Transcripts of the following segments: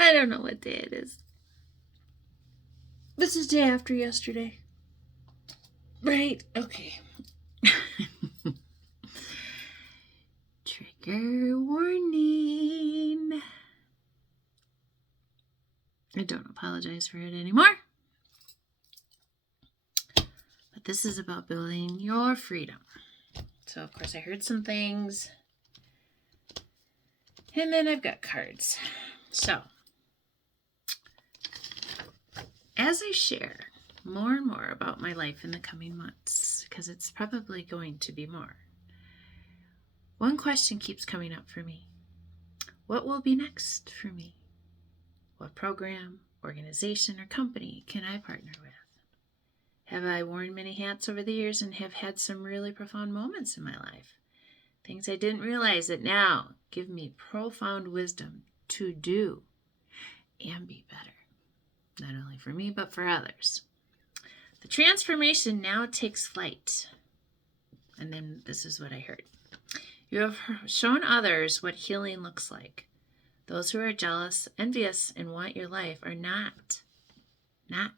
I don't know what day it is. This is day after yesterday. Right? Okay. Trigger warning. I don't apologize for it anymore. But this is about building your freedom. So, of course, I heard some things. And then I've got cards. So, as I share more and more about my life in the coming months, because it's probably going to be more, one question keeps coming up for me. What will be next for me? What program, organization, or company can I partner with? Have I worn many hats over the years and have had some really profound moments in my life? Things I didn't realize that now give me profound wisdom to do and be better. Not only for me, but for others. The transformation now takes flight. And then this is what I heard. You have shown others what healing looks like. Those who are jealous, envious, and want your life are not, I'm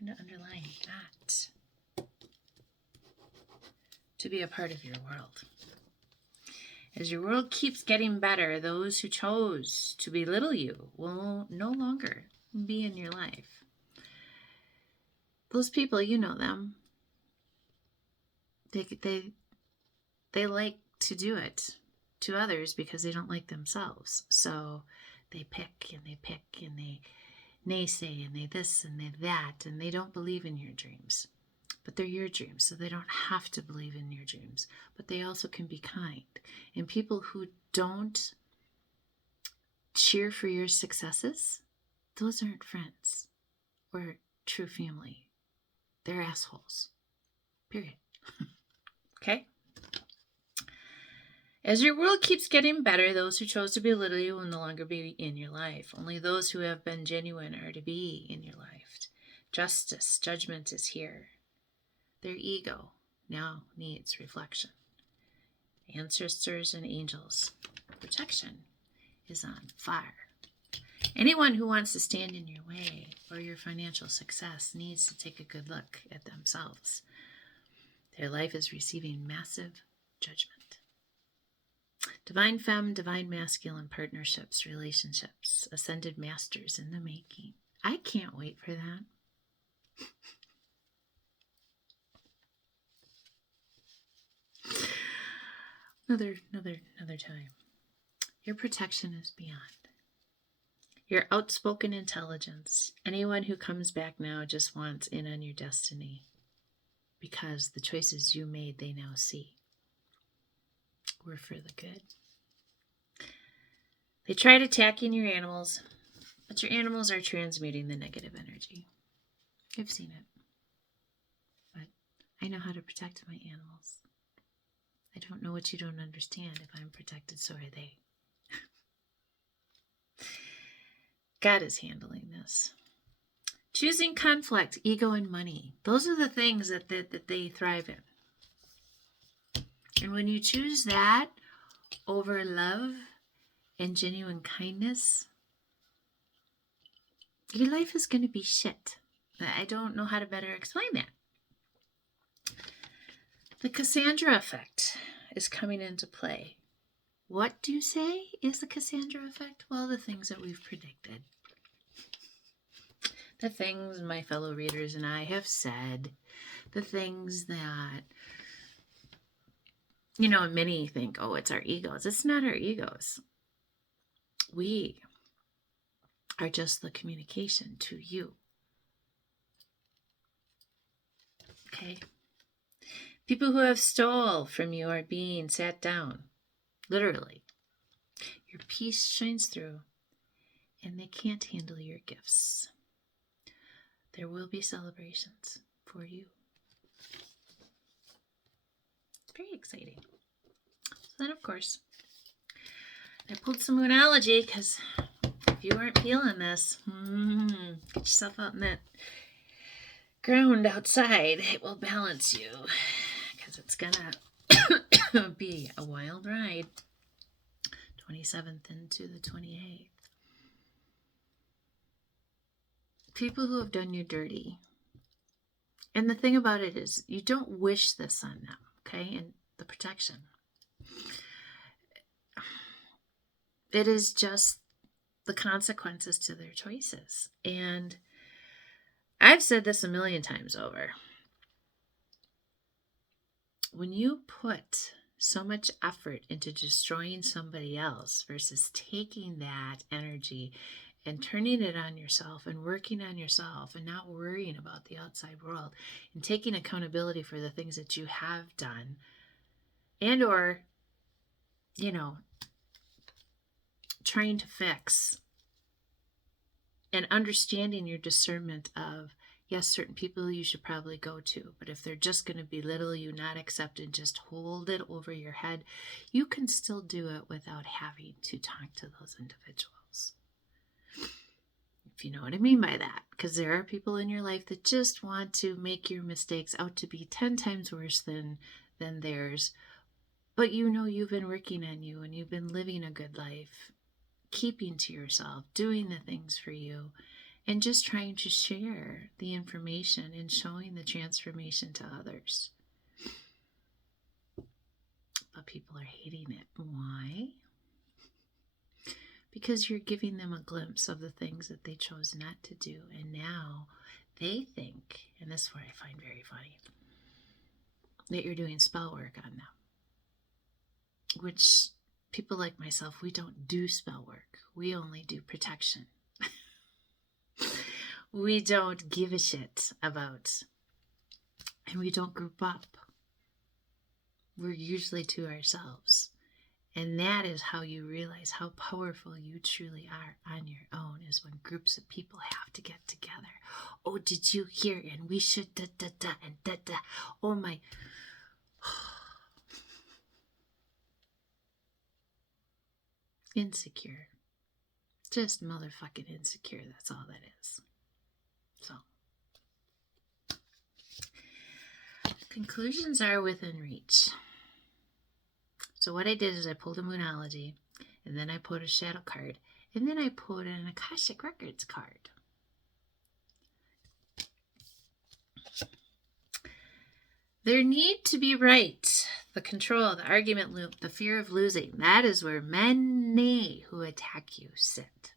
going to underline, not to be a part of your world. As your world keeps getting better, those who chose to belittle you will no longer be in your life. Those people, you know them. They like to do it to others because they don't like themselves. So they pick and they naysay and they this and they that, and they don't believe in your dreams. But they're your dreams, so they don't have to believe in your dreams. But they also can be kind. And people who don't cheer for your successes, those aren't friends or true family. They're assholes. Period. Okay? As your world keeps getting better, those who chose to belittle you will no longer be in your life. Only those who have been genuine are to be in your life. Justice, judgment is here. Their ego now needs reflection. Ancestors and angels, protection is on fire. Anyone who wants to stand in your way or your financial success needs to take a good look at themselves. Their life is receiving massive judgment. Divine femme, divine masculine partnerships, relationships, ascended masters in the making. I can't wait for that. Another time. Your protection is beyond. Your outspoken intelligence. Anyone who comes back now just wants in on your destiny because the choices you made they now see were for the good. They tried attacking your animals, but your animals are transmuting the negative energy. I've seen it. But I know how to protect my animals. I don't know what you don't understand. If I'm protected, so are they. God is handling this. Choosing conflict, ego, and money. Those are the things that they thrive in. And when you choose that over love and genuine kindness, your life is going to be shit. I don't know how to better explain that. The Cassandra effect is coming into play. What do you say is the Cassandra effect? Well, the things that we've predicted. The things my fellow readers and I have said. The things that, many think, oh, it's our egos. It's not our egos. We are just the communication to you. Okay? People who have stole from you are being sat down. Literally. Your peace shines through, and they can't handle your gifts. There will be celebrations for you. It's very exciting. So then, of course, I pulled some Moonology because if you aren't feeling this, get yourself out in that ground outside. It will balance you because it's going to be a wild ride. 27th into the 28th. people who have done you dirty. And the thing about it is, you don't wish this on them, okay? And the protection. It is just the consequences to their choices. And I've said this a million times over. When you put so much effort into destroying somebody else versus taking that energy and turning it on yourself and working on yourself and not worrying about the outside world and taking accountability for the things that you have done and or, trying to fix and understanding your discernment of, yes, certain people you should probably go to, but if they're just going to belittle you, not accept and just hold it over your head, you can still do it without having to talk to those individuals. If you know what I mean by that, because there are people in your life that just want to make your mistakes out to be 10 times worse than theirs. But you've been working on you and you've been living a good life, keeping to yourself, doing the things for you, and just trying to share the information and showing the transformation to others. But people are hating it. Why? Because you're giving them a glimpse of the things that they chose not to do. And now they think, and this is what I find very funny, that you're doing spell work on them. Which people like myself, we don't do spell work. We only do protection. We don't give a shit about, and we don't group up. We're usually to ourselves. And that is how you realize how powerful you truly are on your own, is when groups of people have to get together. Oh, did you hear? And we should da da da and da da. Oh my. Insecure. Just motherfucking insecure. That's all that is. So. Conclusions are within reach. So what I did is I pulled a Moonology, and then I pulled a Shadow card, and then I pulled an Akashic Records card. There need to be right, the control, the argument loop, the fear of losing. That is where many who attack you sit.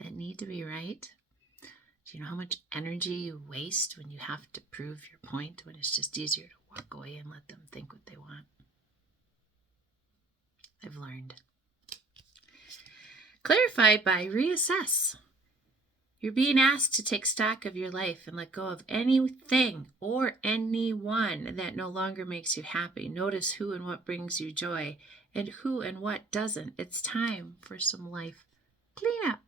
That need to be right. Do you know how much energy you waste when you have to prove your point, when it's just easier to walk away and let them think what they want? I've learned. Clarify by reassess. You're being asked to take stock of your life and let go of anything or anyone that no longer makes you happy. Notice who and what brings you joy and who and what doesn't. It's time for some life cleanup.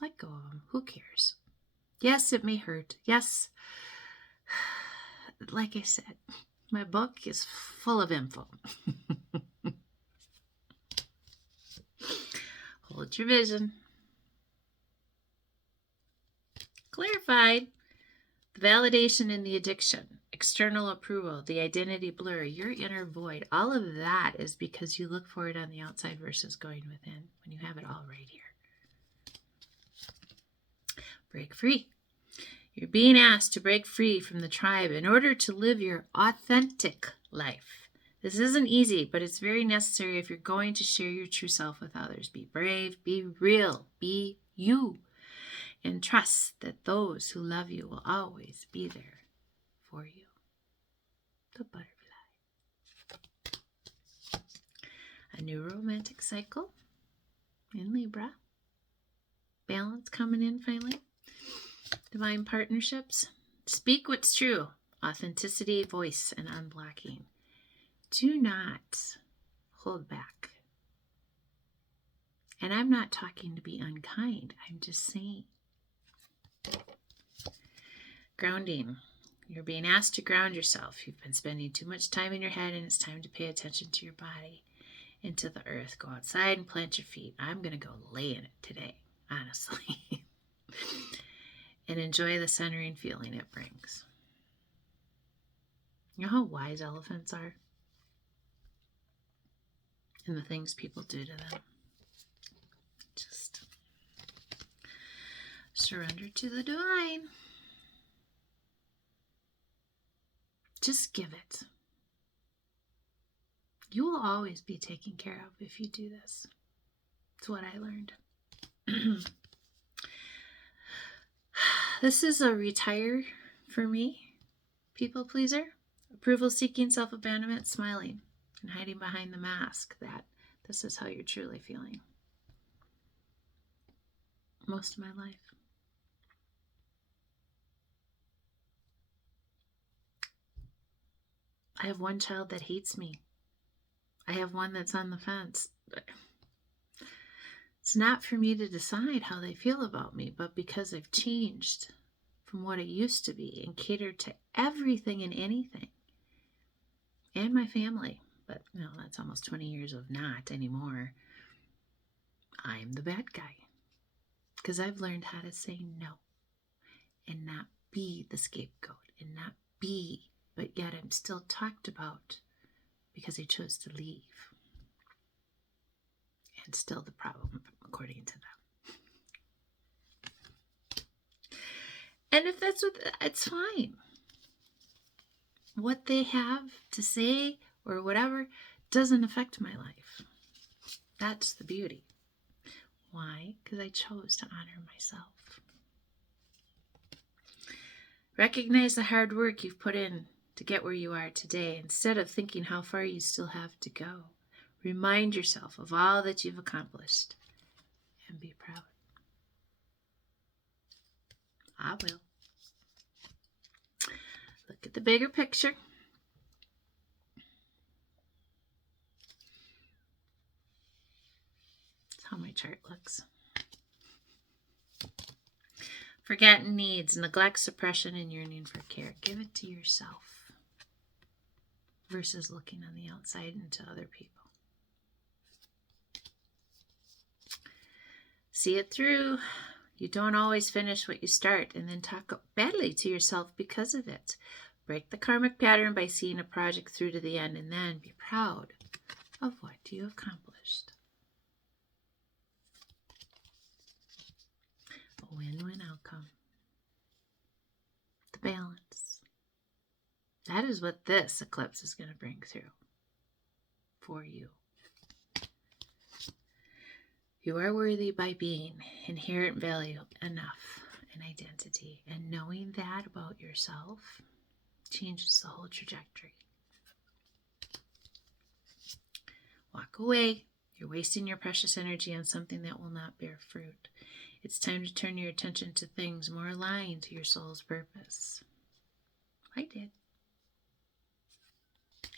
Let go of them. Who cares? Yes, it may hurt. Yes, like I said, my book is full of info. Hold your vision. Clarified. The validation and the addiction, external approval, the identity blur, your inner void, all of that is because you look for it on the outside versus going within when you have it all right here. Break free. You're being asked to break free from the tribe in order to live your authentic life. This isn't easy, but it's very necessary if you're going to share your true self with others. Be brave, be real, be you, and trust that those who love you will always be there for you. The butterfly. A new romantic cycle in Libra. Balance coming in finally. Divine partnerships. Speak what's true. Authenticity, voice, and unblocking. Do not hold back. And I'm not talking to be unkind. I'm just saying. Grounding. You're being asked to ground yourself. You've been spending too much time in your head, and it's time to pay attention to your body and to the earth. Go outside and plant your feet. I'm going to go lay in it today, honestly. And enjoy the centering feeling it brings. You know how wise elephants are? and the things people do to them. Just surrender to the divine. Just give it. You will always be taken care of if you do this. It's what I learned. This is a retire for me, people pleaser, approval seeking, self-abandonment, smiling, and hiding behind the mask that this is how you're truly feeling. Most of my life. I have one child that hates me. I have one that's on the fence. It's not for me to decide how they feel about me, but because I've changed from what I used to be and catered to everything and anything. And my family. But no, that's almost 20 years of not anymore. I'm the bad guy. Because I've learned how to say no. And not be the scapegoat. And not be, but yet I'm still talked about because I chose to leave. And still the problem, according to them. And if that's what, it's fine. What they have to say or whatever doesn't affect my life. That's the beauty. Why? Because I chose to honor myself. Recognize the hard work you've put in to get where you are today instead of thinking how far you still have to go. Remind yourself of all that you've accomplished and be proud. I will. Look at the bigger picture. That's how my chart looks. Forgotten needs, neglect, suppression, and yearning for care. Give it to yourself versus looking on the outside and to other people. See it through. You don't always finish what you start and then talk badly to yourself because of it. Break the karmic pattern by seeing a project through to the end and then be proud of what you have accomplished. A win-win outcome. The balance. That is what this eclipse is going to bring through for you. You are worthy by being inherent value enough and identity. And knowing that about yourself changes the whole trajectory. Walk away. You're wasting your precious energy on something that will not bear fruit. It's time to turn your attention to things more aligned to your soul's purpose. I did.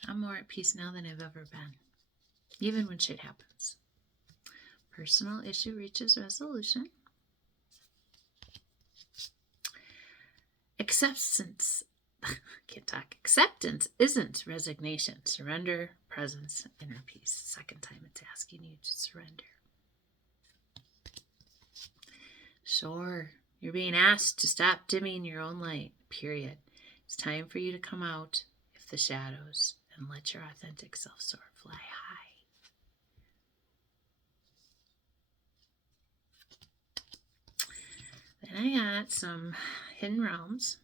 I'm more at peace now than I've ever been, even when shit happens. Personal issue reaches resolution. Acceptance. Can't talk. Acceptance isn't resignation. Surrender, presence, inner peace. Second time it's asking you to surrender. Sure, you're being asked to stop dimming your own light, period. It's time for you to come out of the shadows and let your authentic self soar, fly high. Then I got some hidden realms.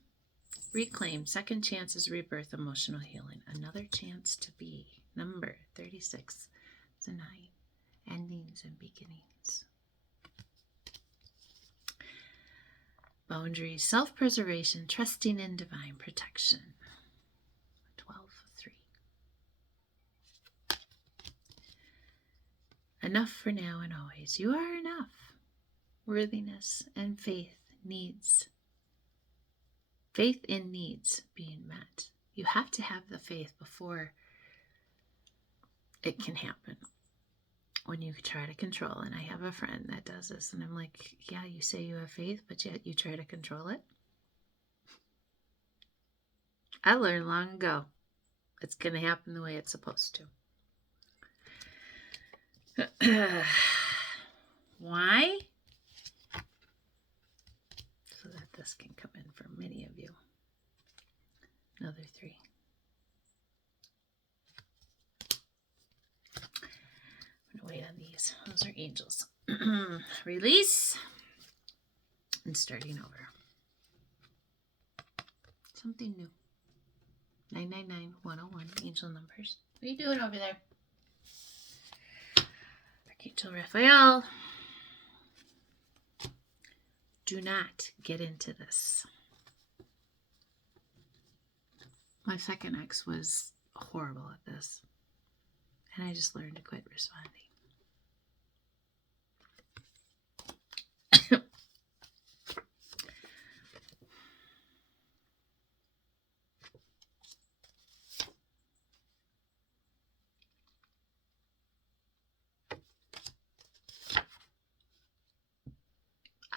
Reclaim, second chances, rebirth, emotional healing. Another chance to be. Number 36. It's a 9. Endings and beginnings. Boundaries, self-preservation, trusting in divine protection. 12:3. Enough for now and always. You are enough. Worthiness and faith in needs being met. You have to have the faith before it can happen. When you try to control, and I have a friend that does this, and I'm like, yeah, you say you have faith, but yet you try to control it. I learned long ago it's going to happen the way it's supposed to. Why? So that this can come in for many of you. Another 3. angels. Release and starting over. Something new. 999-101, angel numbers. What are you doing over there? Archangel Raphael. Do not get into this. My second ex was horrible at this, and I just learned to quit responding.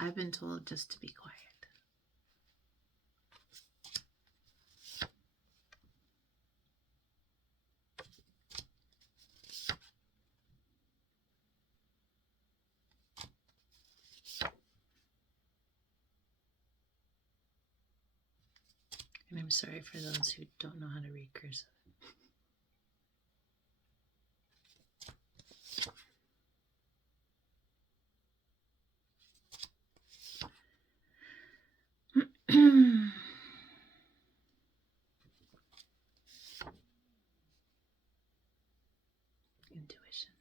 I've been told just to be quiet. And I'm sorry for those who don't know how to read cursive. Intuition.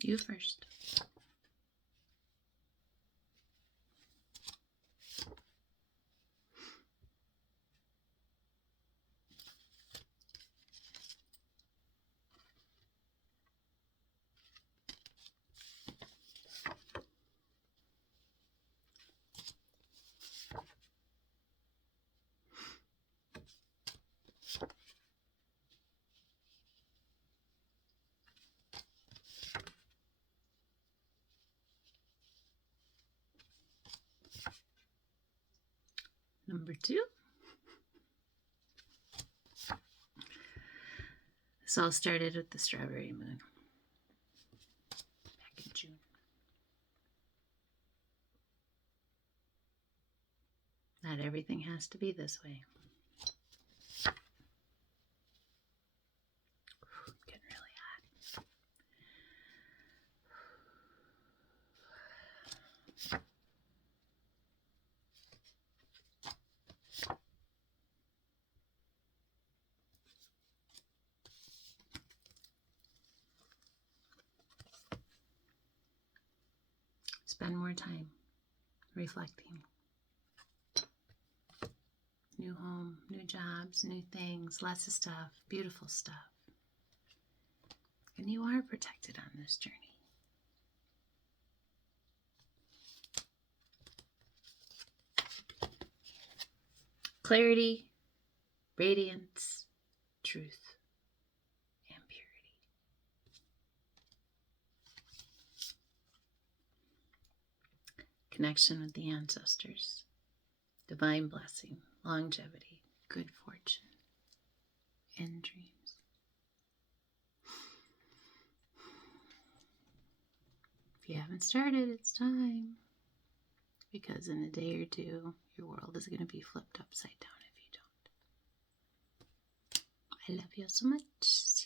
You first. Number 2. This all started with the strawberry moon back in June. Not everything has to be this way. Getting really hot. Spend more time reflecting. New home, new jobs, new things, lots of stuff, beautiful stuff. And you are protected on this journey. Clarity, radiance, truth, and purity. Connection with the ancestors, divine blessing, longevity, good fortune, and dreams. If you haven't started, it's time. Because in a day or two, your world is going to be flipped upside down if you don't. I love you so much.